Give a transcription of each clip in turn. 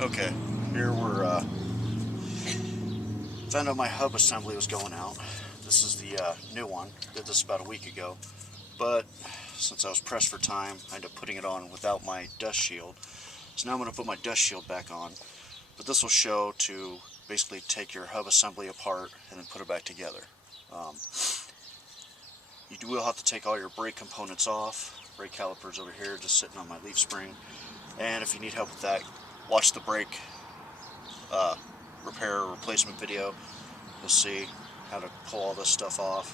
Okay, here we're found out my hub assembly was going out. This is the new one. Did this about a week ago, but since I was pressed for time, I ended up putting it on without my dust shield. So now I'm going to put my dust shield back on, but this will show to basically take your hub assembly apart and then put it back together. You will have to take all your brake components off. Brake calipers over here just sitting on my leaf spring, and if you need help with that, watch the brake repair or replacement video. You'll see how to pull all this stuff off.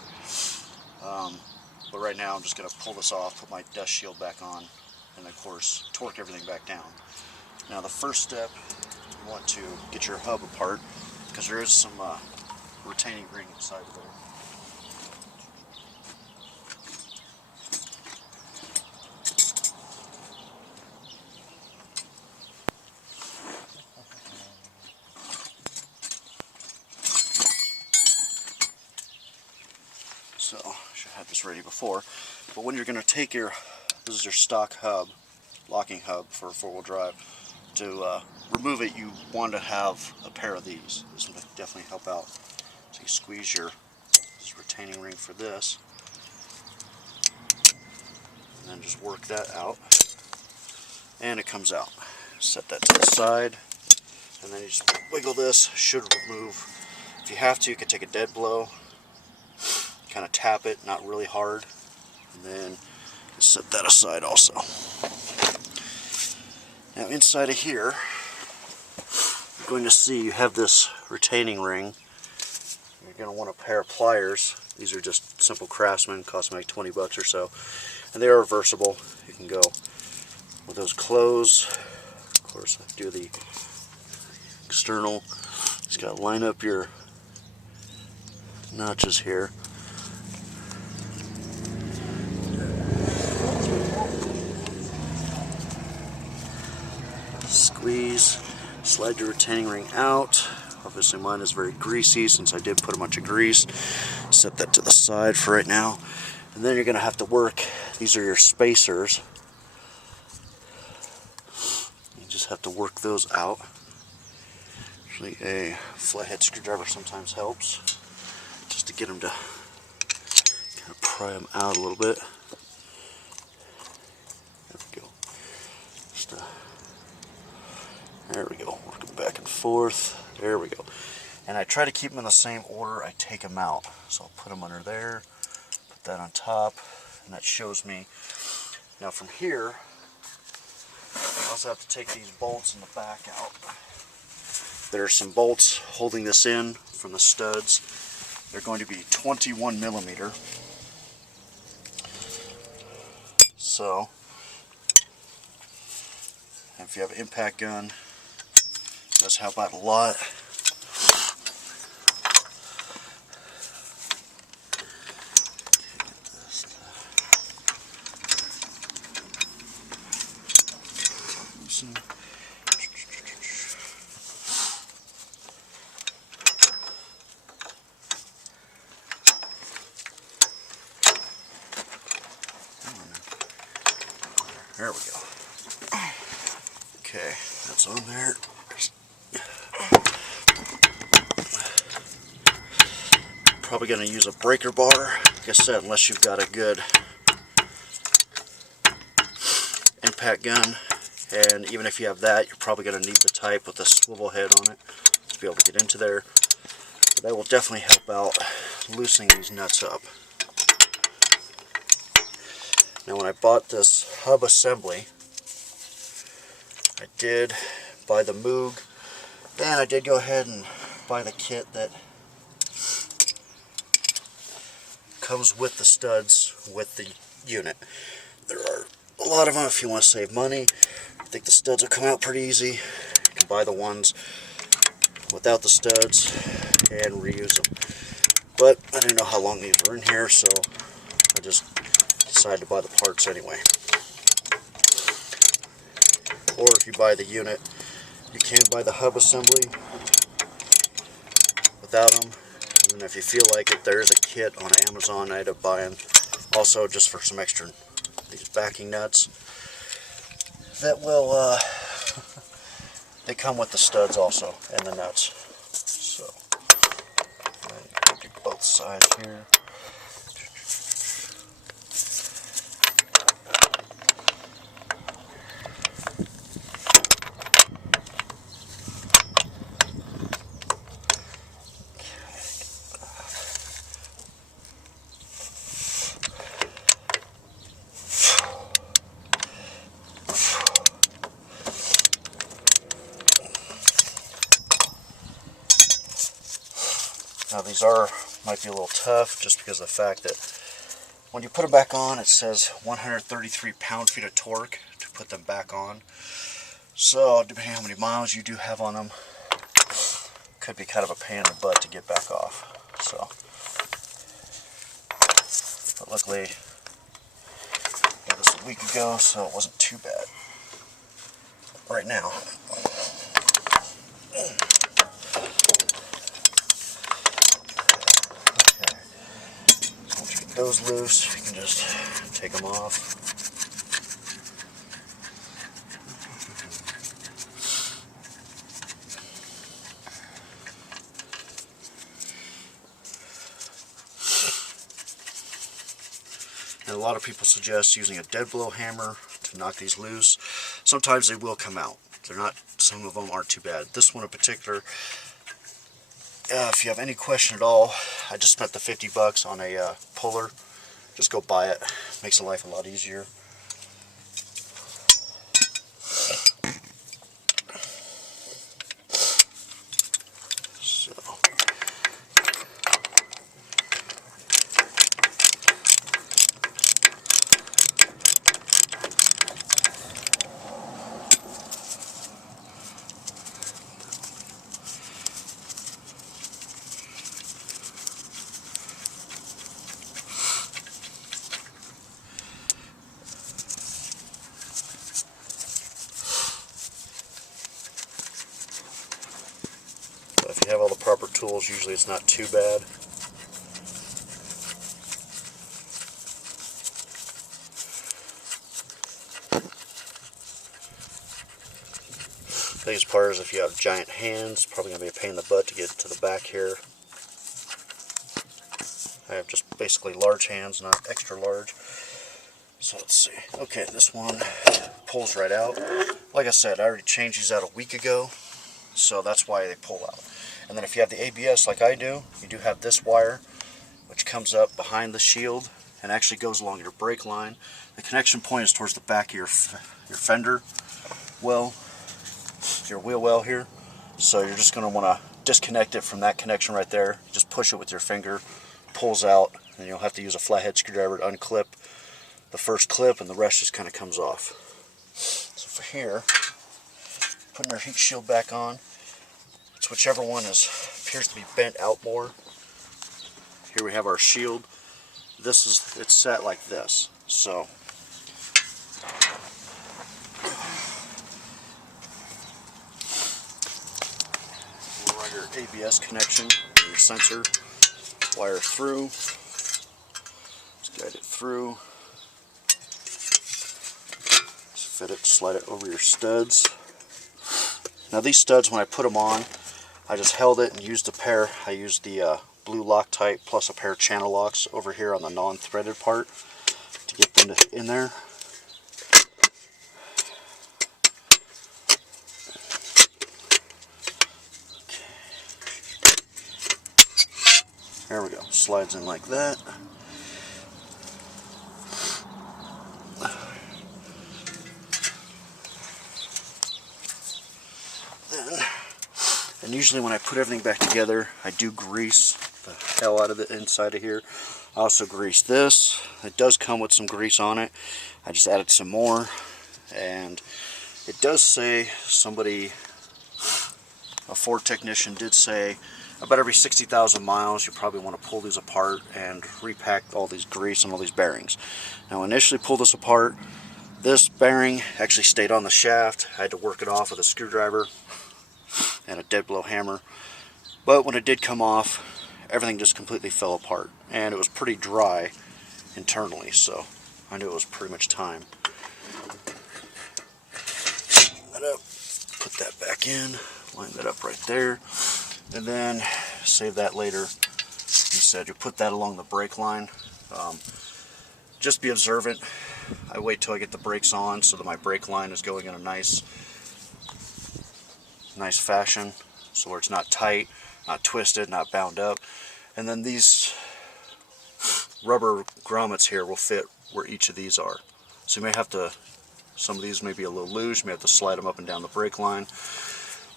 But right now I'm just going to pull this off, put my dust shield back on, and of course torque everything back down. Now the first step, you want to get your hub apart because there is some retaining ring inside of there. So, I should have this ready before, but when you're going to take this is your stock hub, locking hub for 4-wheel drive, to remove it you want to have a pair of these. This will definitely help out. So you squeeze this retaining ring for this, and then just work that out, and it comes out. Set that to the side, and then you just wiggle this, should remove. If you have to, you can take a dead blow, kind of tap it, not really hard, and then set that aside also. Now inside of here, you're going to see you have this retaining ring. You're going to want a pair of pliers. These are just simple Craftsman, cost me like 20 bucks or so, and they are reversible. You can go with those closed. Of course, I do the external. Just got to line up your notches here. Squeeze, slide your retaining ring out. Obviously mine is very greasy since I did put a bunch of grease. Set that to the side for right now. And then you're going to have to work, these are your spacers. You just have to work those out. Actually a flathead screwdriver sometimes helps, just to get them to kind of pry them out a little bit. There we go. There we go, working back and forth. There we go. And I try to keep them in the same order I take them out. So I'll put them under there, put that on top, and that shows me. Now from here, I also have to take these bolts in the back out. There are some bolts holding this in from the studs. They're going to be 21 millimeter. So, if you have an impact gun, it does help out a lot. There we go. Okay, that's on there. Probably going to use a breaker bar, like I said, unless you've got a good impact gun. And even if you have that, you're probably going to need the type with a swivel head on it to be able to get into there. But that will definitely help out loosening these nuts up. Now when I bought this hub assembly, I did buy the Moog, and I did go ahead and buy the kit that comes with the studs with the unit. There are a lot of them if you want to save money. I think the studs will come out pretty easy. You can buy the ones without the studs and reuse them. But I didn't know how long these were in here, so I just decided to buy the parts anyway. Or if you buy the unit, you can buy the hub assembly without them. And if you feel like it, there is a kit on Amazon I ended up buying also just for some extra, these backing nuts that will They come with the studs also and the nuts. So do both sides here. Now these might be a little tough just because of the fact that when you put them back on, it says 133 pound-feet of torque to put them back on. So depending on how many miles you do have on them, could be kind of a pain in the butt to get back off. So, but luckily I got this a week ago, so it wasn't too bad right now. Those loose, you can just take them off. And a lot of people suggest using a dead blow hammer to knock these loose. Sometimes they will come out. They're not, some of them aren't too bad. This one in particular, if you have any question at all, I just spent the 50 bucks on a puller. Just go buy it. Makes the life a lot easier. So. If you have all the proper tools, usually it's not too bad. The biggest part is if you have giant hands, probably going to be a pain in the butt to get to the back here. I have just basically large hands, not extra large. So let's see. Okay, this one pulls right out. Like I said, I already changed these out a week ago, so that's why they pull out. And then if you have the ABS like I do, you do have this wire which comes up behind the shield and actually goes along your brake line. The connection point is towards the back of your fender well, your wheel well here. So you're just going to want to disconnect it from that connection right there. Just push it with your finger, pulls out, and you'll have to use a flathead screwdriver to unclip the first clip, and the rest just kind of comes off. So for here, putting our heat shield back on, it's whichever one appears to be bent out more. Here we have our shield. It's set like this. So we'll run your ABS connection, your sensor, wire through, just guide it through, just fit it, slide it over your studs. Now these studs, when I put them on, I just held it and used a pair. I used the blue Loctite plus a pair of channel locks over here on the non-threaded part to get them in there. There we go. Slides in like that. And usually when I put everything back together, I do grease the hell out of the inside of here. I also grease this. It does come with some grease on it. I just added some more. And it does say, a Ford technician did say, about every 60,000 miles you probably want to pull these apart and repack all these grease and all these bearings. Now initially pull this apart, this bearing actually stayed on the shaft. I had to work it off with a screwdriver and a dead blow hammer, but when it did come off, everything just completely fell apart, and it was pretty dry internally, so I knew it was pretty much time. That up. Put that back in, line that up right there, and then save that later. Instead, you put that along the brake line. Just be observant. I wait till I get the brakes on so that my brake line is going in a nice fashion, so where it's not tight, not twisted, not bound up. And then these rubber grommets here will fit where each of these are. So you may have to, some of these may be a little loose, you may have to slide them up and down the brake line,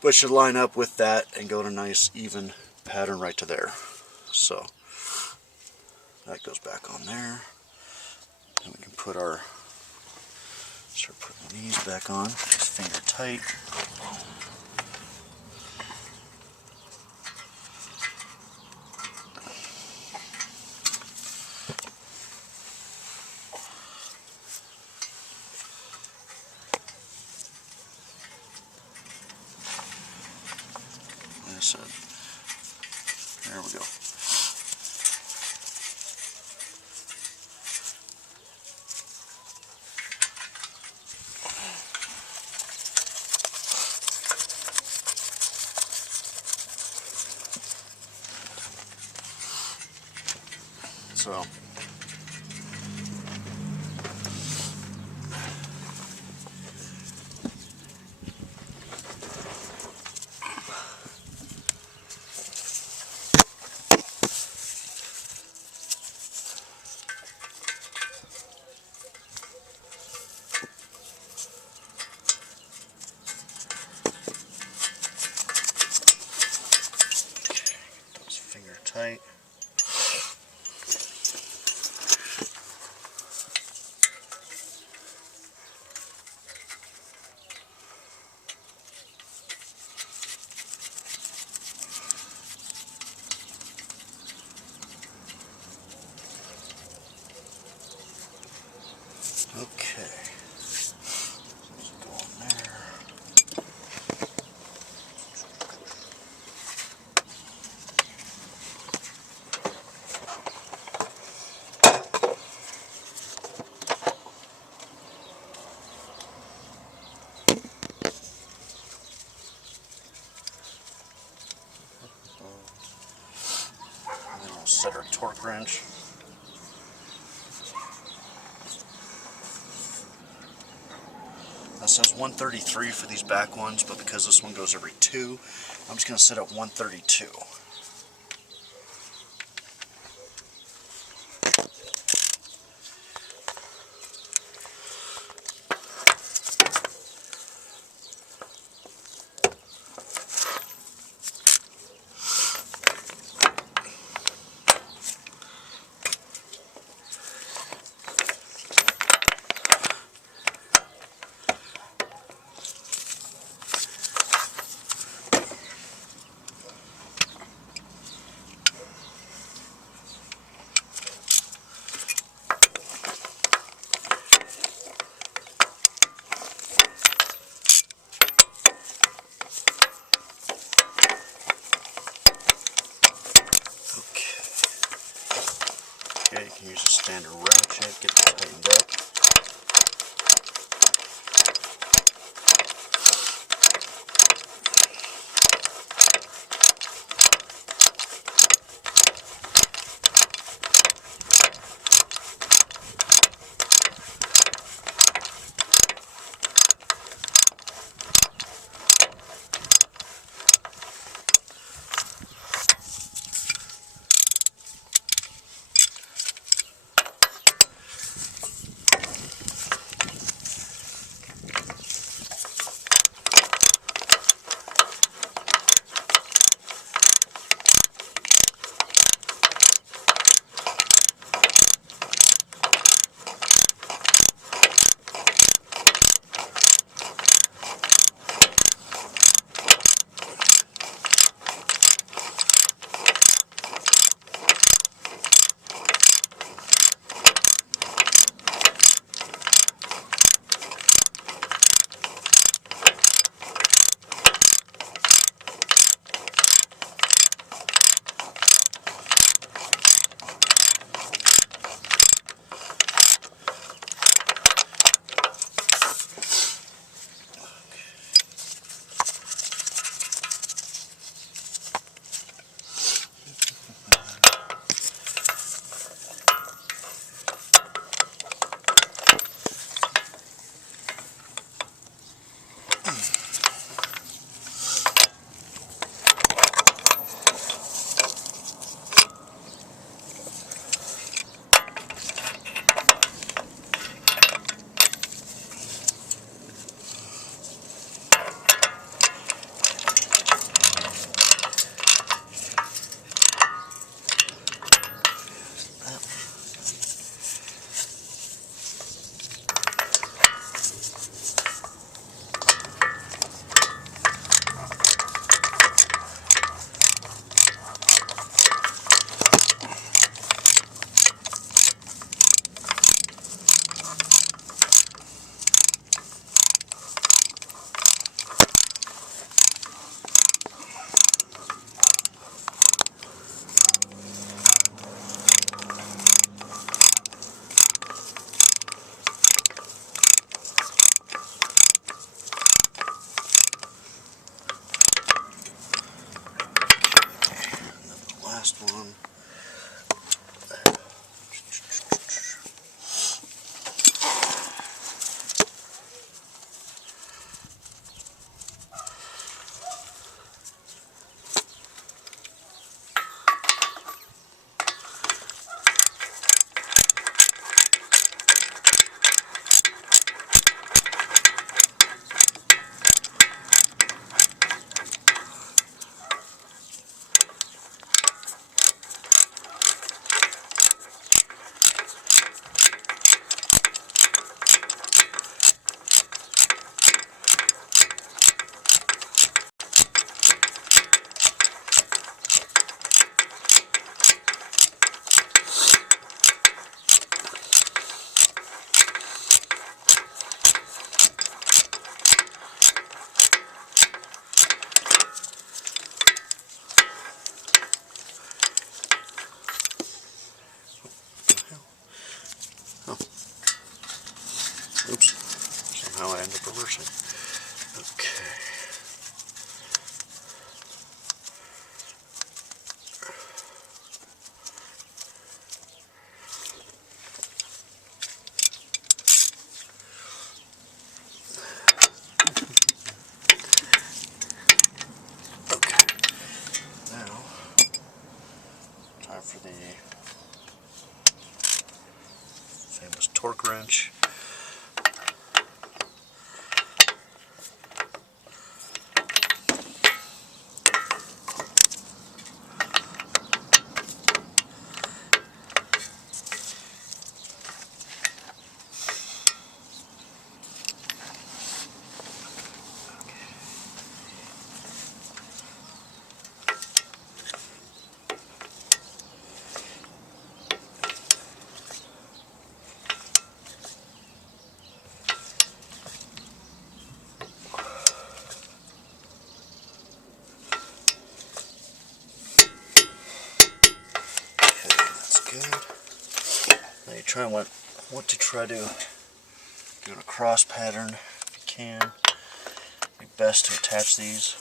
but it should line up with that and go in a nice even pattern right to there. So that goes back on there. And we can put our, start putting these back on, just finger tight. Like I said, there we go. So those finger tight. Okay, let's go on there. And then we'll set our torque wrench. That says 133 for these back ones, but because this one goes every 2, I'm just going to set at 132. Oops. Somehow I end up reversing. Okay. Now, time for the famous torque wrench. Good. Now you want to try to do a cross pattern if you can. It'd be best to attach these.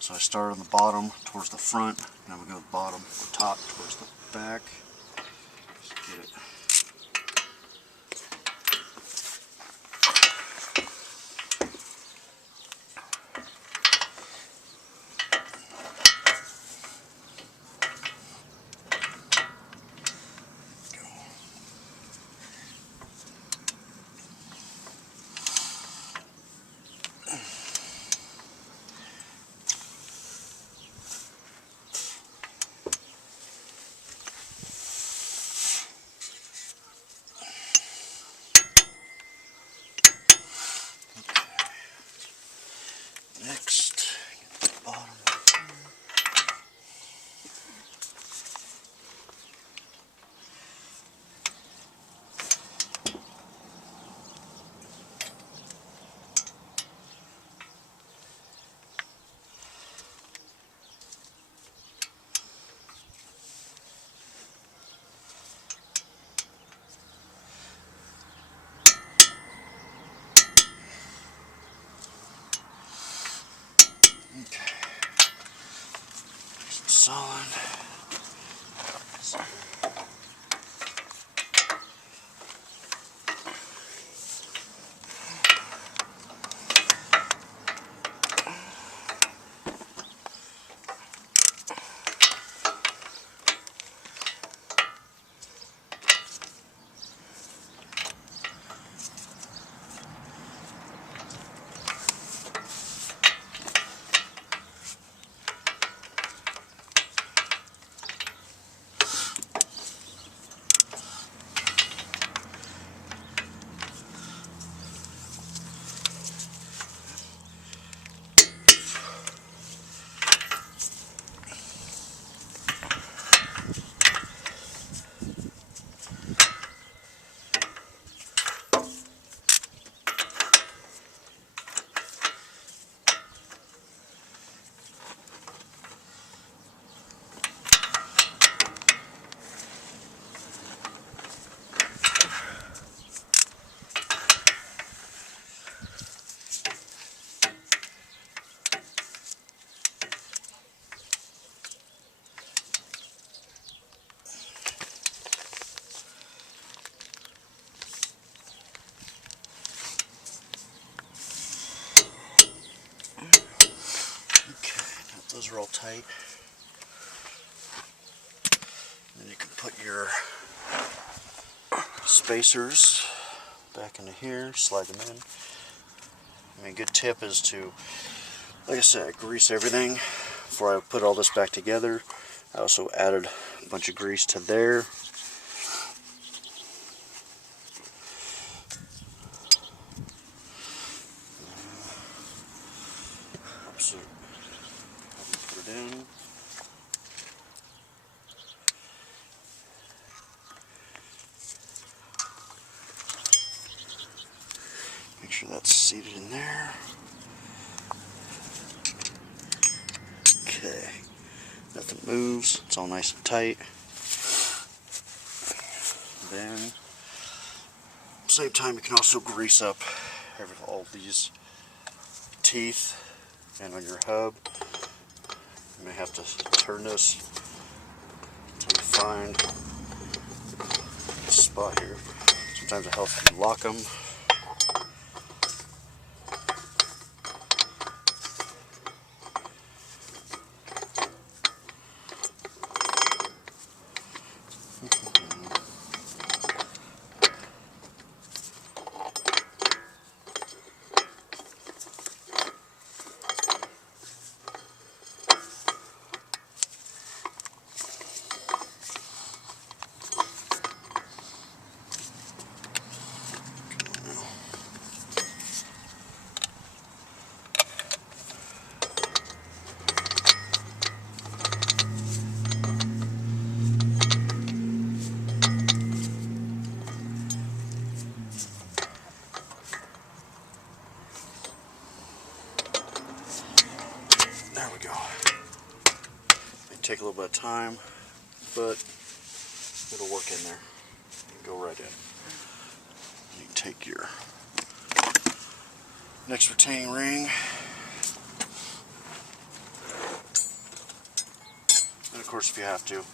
So I start on the bottom towards the front, and I'm going to go the bottom, the top towards the back. Just get it. Next, get the bottom right here. Okay. Nice and solid. Those are all tight. Then you can put your spacers back into here, slide them in. I mean, a good tip is to, like I said, grease everything before I put all this back together. I also added a bunch of grease to there. So, put it in. sure that's seated in there. Okay, nothing moves, it's all nice and tight. Then, same time, you can also grease up all these teeth, and on your hub, you may have to turn this until you find a spot here. Sometimes it helps you lock them. There we go. It take a little bit of time, but it'll work in there. You can go right in. You can take your next retaining ring, and of course, if you have to, a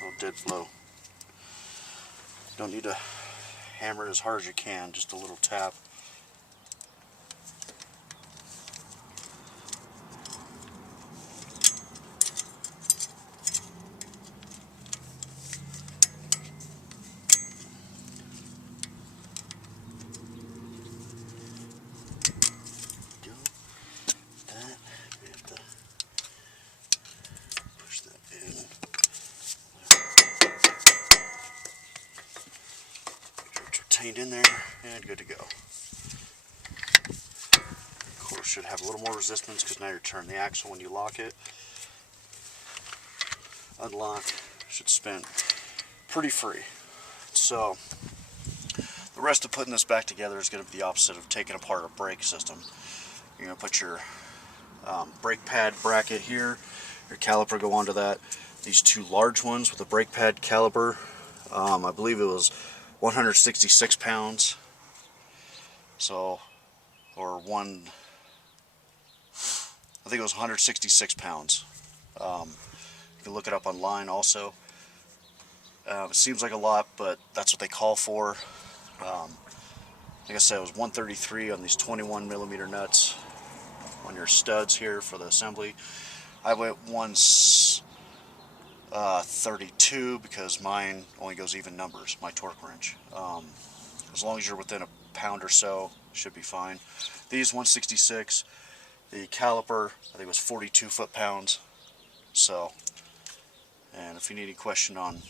little dead blow. You don't need to hammer it as hard as you can, just a little tap. In there and good to go. Of course, should have a little more resistance because now you're turning the axle when you lock it. Unlock, should spin pretty free. So the rest of putting this back together is going to be the opposite of taking apart a brake system. You're going to put your brake pad bracket here, your caliper go onto that. These two large ones with the brake pad caliper, I believe it was 166 pounds, so, or I think it was 166 pounds. You can look it up online also. It seems like a lot, but that's what they call for. Like I said, it was 133 on these 21 millimeter nuts on your studs here for the assembly. I went 132 because mine only goes even numbers, my torque wrench. As long as you're within a pound or so, should be fine. These 166, the caliper I think was 42 foot-pounds. So, and if you need any question on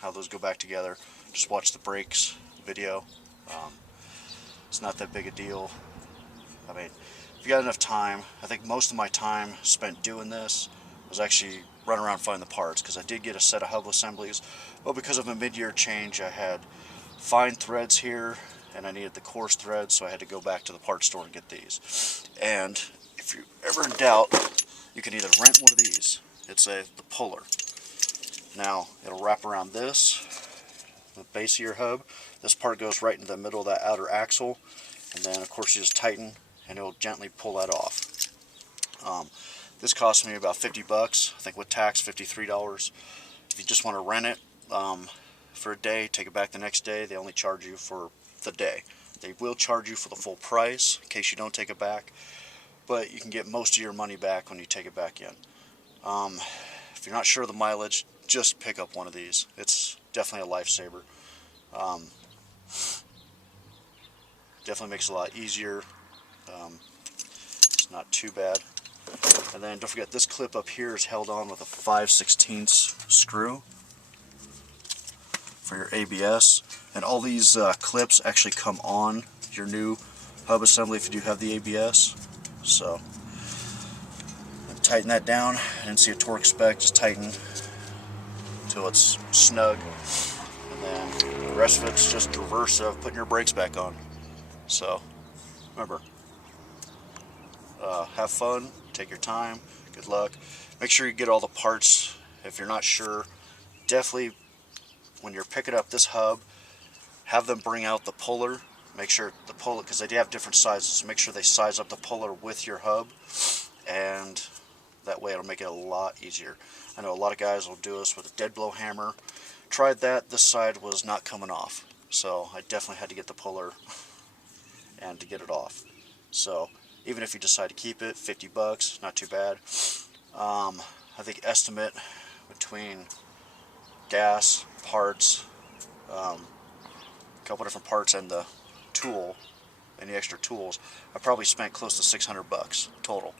how those go back together, just watch the brakes video. It's not that big a deal. I mean, if you got enough time, I think most of my time spent doing this was actually run around finding the parts, because I did get a set of hub assemblies, but because of a mid-year change I had fine threads here and I needed the coarse threads, so I had to go back to the parts store and get these. And if you're ever in doubt, you can either rent one of these. It's the puller. Now it'll wrap around this, the base of your hub. This part goes right into the middle of that outer axle, and then of course you just tighten and it'll gently pull that off. This cost me about 50 bucks, I think with tax $53. If you just want to rent it for a day, take it back the next day, they only charge you for the day. They will charge you for the full price in case you don't take it back, but you can get most of your money back when you take it back in. If you're not sure of the mileage, just pick up one of these. It's definitely a lifesaver. Definitely makes it a lot easier. It's not too bad. And then don't forget, this clip up here is held on with a 5/16 screw for your ABS. And all these clips actually come on your new hub assembly if you do have the ABS. So tighten that down. I didn't see a torque spec, just tighten until it's snug. And then The rest of it's just the reverse of putting your brakes back on. So remember, have fun, take your time, good luck. Make sure you get all the parts. If you're not sure, definitely when you're picking up this hub, have them bring out the puller. Make sure the puller, because they do have different sizes, make sure they size up the puller with your hub, and that way it'll make it a lot easier. I know a lot of guys will do this with a dead blow hammer. Tried that, this side was not coming off, so I definitely had to get the puller and to get it off. So even if you decide to keep it, 50 bucks, not too bad. I think estimate between gas, parts, a couple different parts, and the tool, any extra tools, I probably spent close to 600 bucks total,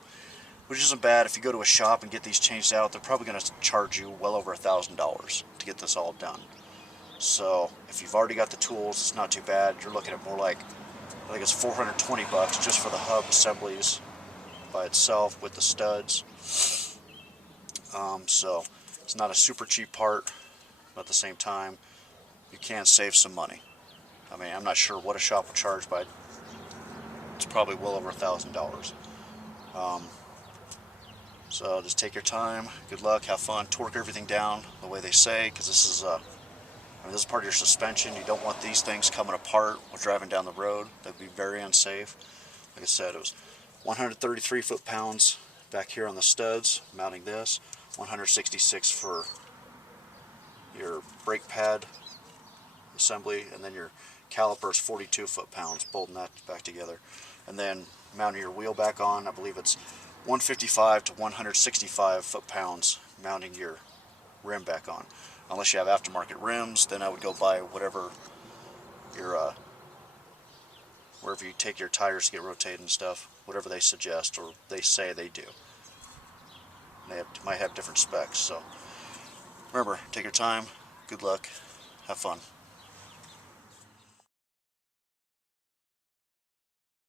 which isn't bad. If you go to a shop and get these changed out, they're probably going to charge you well over $1,000 to get this all done. So if you've already got the tools, it's not too bad. You're looking at more like, I think it's 420 bucks just for the hub assemblies by itself with the studs. So it's not a super cheap part, but at the same time, you can save some money. I mean, I'm not sure what a shop will charge, but it's probably well over $1,000. So just take your time, good luck, have fun, torque everything down the way they say, because this is this is part of your suspension. You don't want these things coming apart while driving down the road. That would be very unsafe. Like I said, it was 133 foot-pounds back here on the studs, mounting this, 166 for your brake pad assembly, and then your calipers 42 foot-pounds, bolting that back together. And then mounting your wheel back on, I believe it's 155 to 165 foot-pounds, mounting your rim back on. Unless you have aftermarket rims, then I would go buy whatever your wherever you take your tires to get rotated and stuff, whatever they suggest or they say they do. They might have different specs. So remember, take your time, good luck, have fun.